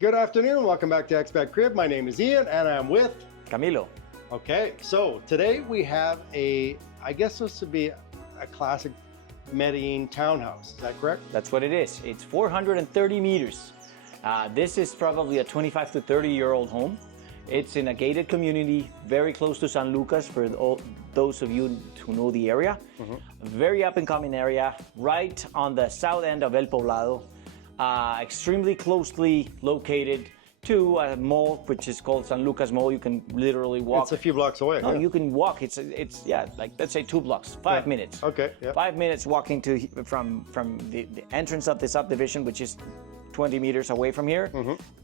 Good afternoon, welcome back to ExpatCrib. My name is Ian and I'm with Camilo. Okay, so today we have I guess this would be a classic Medellin townhouse, is that correct? That's what it is. It's 430 meters. This is probably a 25 to 30-year-old home. It's in a gated community, very close to San Lucas for those of you who know the area. A very up-and-coming area, right on the south end of El Poblado. Extremely closely located to a mall, which is called San Lucas Mall. You can literally walk. It's a few blocks away. No, you can walk. It's yeah, like let's say 2 blocks, 5 minutes. Okay. Yeah. 5 minutes walking from the entrance of the subdivision, which is 20 meters away from here,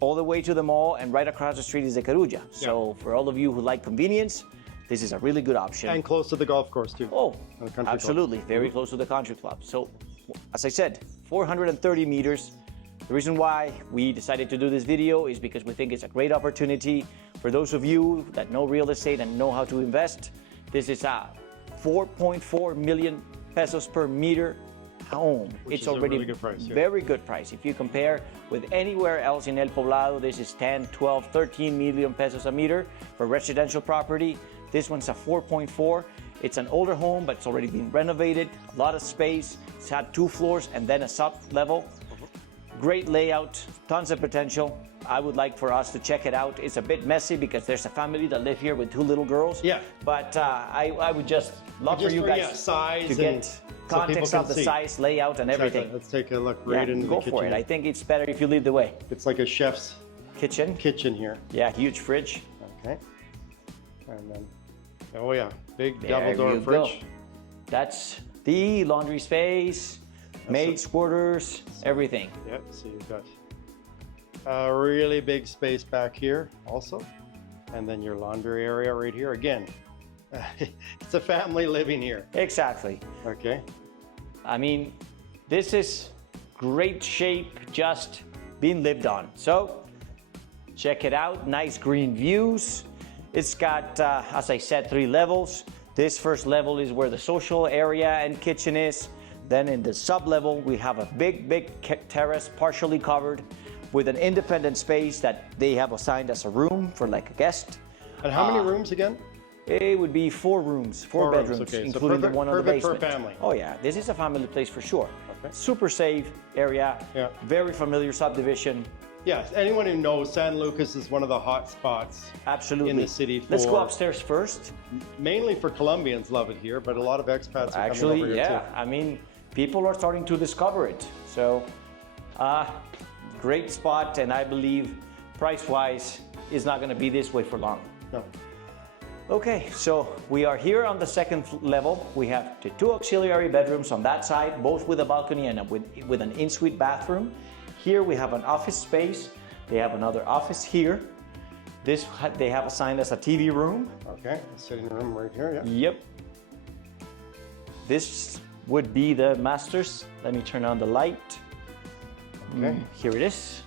all the way to the mall, and right across the street is the Carulla. So for all of you who like convenience, this is a really good option. And close to the golf course too. Oh, absolutely, very close to the country club. So, as I said, 430 meters. The reason why we decided to do this video is because we think it's a great opportunity for those of you that know real estate and know how to invest. This is a 4.4 million pesos per meter home. Which it's is already a really good price, very good price. If you compare with anywhere else in El Poblado, this is 10, 12, 13 million pesos a meter for residential property. This one's a 4.4. It's an older home, but it's already been renovated. A lot of space. It's had 2 floors and then a sub level. Great layout, tons of potential. I would like for us to check it out. It's a bit messy because there's a family that live here with 2 little girls. Yeah. But I would just love for you guys size to get context of the size, layout, and everything. Let's take a look right into the kitchen. Go for it. I think it's better if you lead the way. It's like a chef's kitchen here. Yeah, huge fridge. Okay. And then, oh yeah, big double door fridge. That's the laundry space. Maid's quarters, everything. Yep, so you've got a really big space back here also. And then your laundry area right here. Again, it's a family living here. Exactly. Okay. I mean, this is great shape, just being lived on. So, check it out, nice green views. It's got, as I said, 3 levels. This first level is where the social area and kitchen is. Then in the sub-level, we have a big terrace, partially covered, with an independent space that they have assigned as a room for like a guest. And how many rooms again? It would be 4 rooms, 4 bedrooms, okay. including the one on the basement. Perfect for a family. Oh yeah, this is a family place for sure. Okay. Super safe area, very familiar subdivision. Yes, anyone who knows San Lucas is one of the hot spots Absolutely. in the city. Let's go upstairs first. Mainly for Colombians love it here, but a lot of expats are coming over here too. I mean, people are starting to discover it. So, great spot, and I believe price-wise is not going to be this way for long. No. Okay, so we are here on the second level. We have the 2 auxiliary bedrooms on that side, both with a balcony and with an in-suite bathroom. Here we have an office space. They have another office here. This they have assigned as a TV room. Okay, sitting room right here, yeah. Yep. This would be the master's. Let me turn on the light. Okay. Here it is.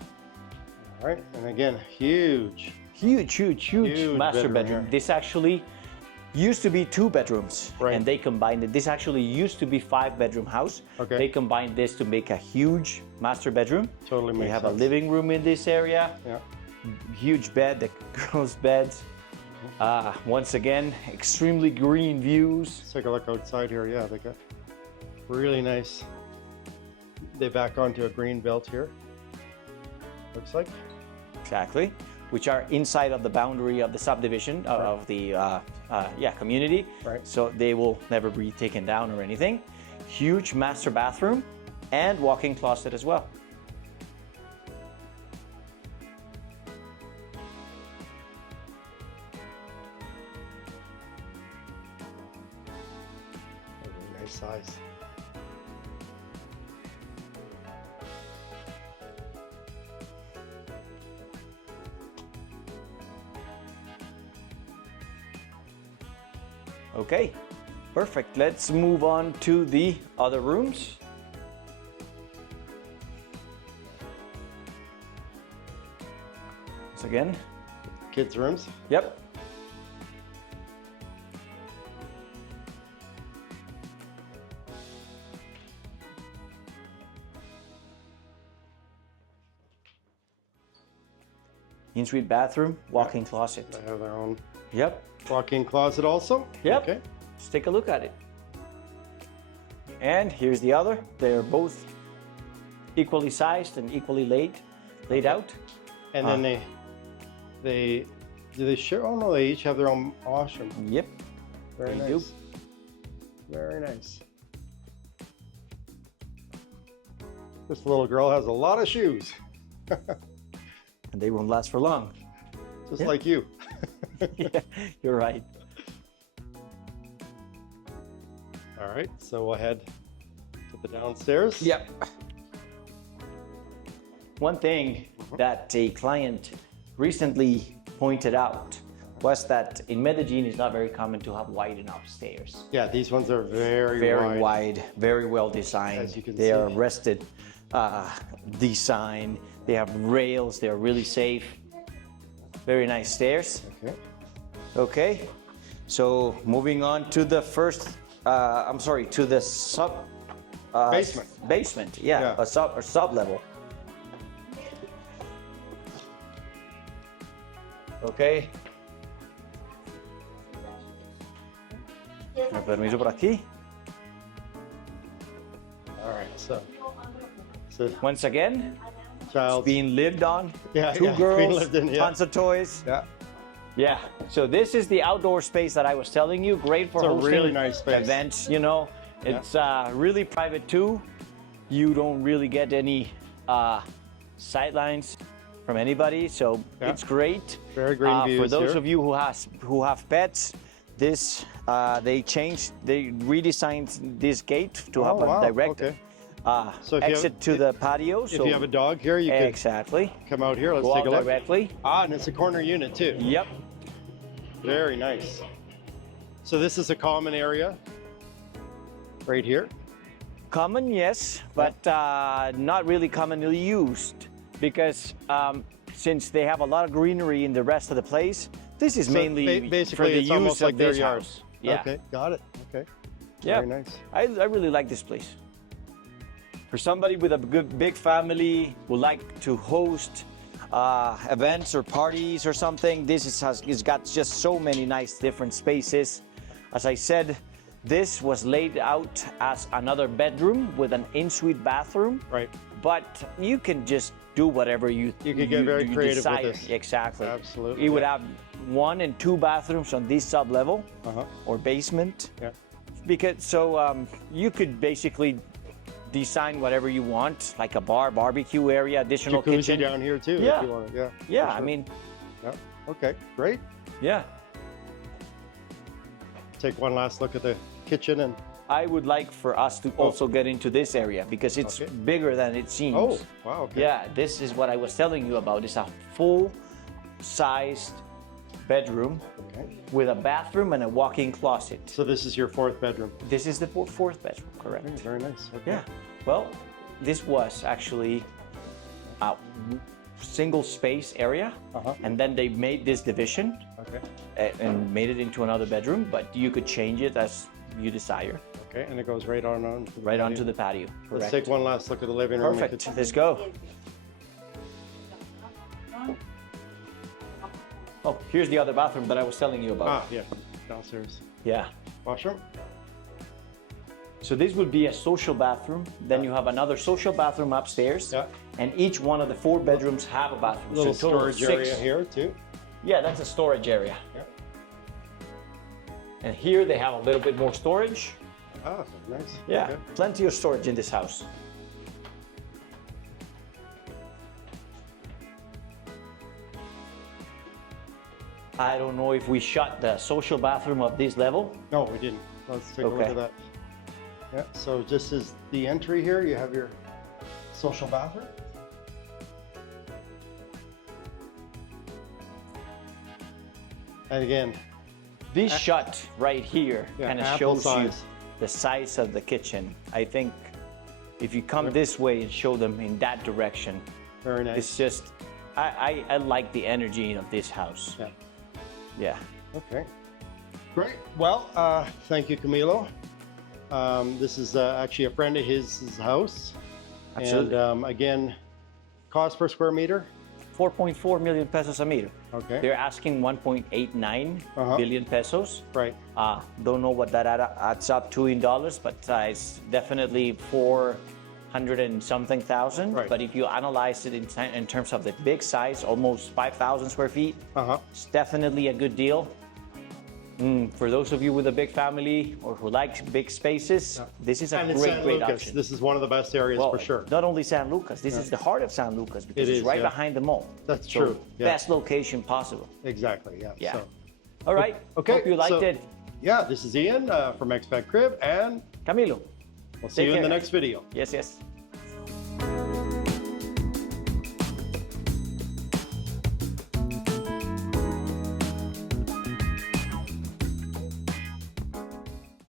All right, and again, huge master bedroom. This actually used to be 2 bedrooms, and they combined it. This actually used to be 5-bedroom house. Okay. They combined this to make a huge master bedroom. Totally makes sense. We have a living room in this area. Yeah. Huge bed, the girls' beds. Once again, extremely green views. Let's take a look outside here. Yeah, they got really nice. They back onto a green belt here. Looks like. Exactly. Which are inside of the boundary of the subdivision of the community. Right. So they will never be taken down or anything. Huge master bathroom and walk-in closet as well. Nice size. Okay, perfect. Let's move on to the other rooms. Once again. Kids' rooms? Yep. in-suite bathroom, walk-in closet. They have their own Yep. walk-in closet also. Yep. Okay. Let's take a look at it. And here's the other. They're both equally sized and equally laid out. And then they do they share? Oh no, they each have their own washroom. Yep. Very They nice. do. Very nice. This little girl has a lot of shoes, And they won't last for long. just like you. Yeah, you're right. All right, so we'll head to the downstairs. Yep. One thing that a client recently pointed out was that in Medellin it's not very common to have wide enough stairs. Yeah, these ones are very, Very wide, very well designed. As you can They see. are rested design. They have rails. They're really safe. Very nice stairs. Okay. Okay. So moving on to the first, to the Basement. Basement, yeah, Yeah. a sub level. Okay. Me permiso por aquí. All right, so Once again, child. being lived on. Yeah, Two yeah, being girls, lived in, yeah. tons of toys. Yeah. Yeah. So this is the outdoor space that I was telling you. Great for It's a hosting really nice space. events. You know, it's really private too. You don't really get any sidelines from anybody, so Yeah. it's great. Very green views For those here. of you who have pets, this they redesigned this gate to have Oh, wow, a direct okay. So if you exit have- to the patio. If you have a dog here, you can exactly come out here. Let's go take out a look. directly. Ah, and it's a corner unit too. Yep. Very nice. So this is a common area right here. Common, yes, but not really commonly used because since they have a lot of greenery in the rest of the place, this is So mainly basically for the it's use almost of like their this yard. house. Yeah, Okay, got it. Okay. yeah. Very nice. I really like this place. For somebody with a good big family who like to host events or parties or something, it's got just so many nice different spaces. As I said, this was laid out as another bedroom with an in-suite bathroom. Right. But you can just do whatever you You could get very creative with desire. this. Exactly. Absolutely, You would yeah. have 1 and 2 bathrooms on this sub level Uh-huh. or basement. Yeah. Because you could basically design whatever you want, like a bar, barbecue area, additional Jacuzzi kitchen. down here too, Yeah. if you want it. Yeah. Yeah, for I sure. mean, Yeah. Okay, great. yeah. Take one last look at the kitchen and I would like for us to also get into this area because it's Okay. bigger than it seems. oh, wow. Okay. Yeah, this is what I was telling you about. It's a full-sized bedroom Okay. with a bathroom and a walk-in closet. So this is your fourth bedroom. This is the fourth bedroom, correct? Okay, very nice. Okay. Yeah. Well, this was actually a single space area, Uh-huh. and then they made this division Okay. and made it into another bedroom, but you could change it as you desire, Okay, and it goes right on to the right patio. onto the patio. Let's Correct. take one last look at the living room. and Perfect. kitchen. Let's go. Oh, here's the other bathroom that I was telling you about. Ah, yeah. Downstairs. Yeah. Washroom. So this would be a social bathroom. Then you have another social bathroom upstairs. Yeah. And each one of the 4 bedrooms have a bathroom. Little so a total of storage 6. area here too. Yeah, that's a storage area. Yeah. And here they have a little bit more storage. Ah, nice. Yeah, Okay. plenty of storage in this house. I don't know if we shot the social bathroom of this level. No, we didn't. Let's take a look Okay. at that. Yeah, so this is the entry here. You have your social bathroom. And again, This shot right here Yeah, kind of ample shows you size. the size of the kitchen. I think if you come this way and show them in that direction, very nice. it's just, I like the energy of this house. Yeah. Yeah. Okay. Great. Well, thank you, Camilo. This is actually a friend of his house. Absolutely. And again, cost per square meter? 4.4 million pesos a meter. Okay. They're asking 1.89 billion pesos. Right. Don't know what that adds up to in dollars, but it's definitely 400 and something thousand. Right. But if you analyze it in terms of the big size, almost 5,000 square feet, it's definitely a good deal. For those of you with a big family or who like big spaces, this is a great option. This is one of the best areas for sure. Not only San Lucas, this is the heart of San Lucas because it's right behind the mall. That's true. Best location possible. Exactly. Yeah. So, all right. Okay. Hope you liked it. Yeah. This is Ian from ExpatCrib, and Camilo. we'll see you in the next video. Yes.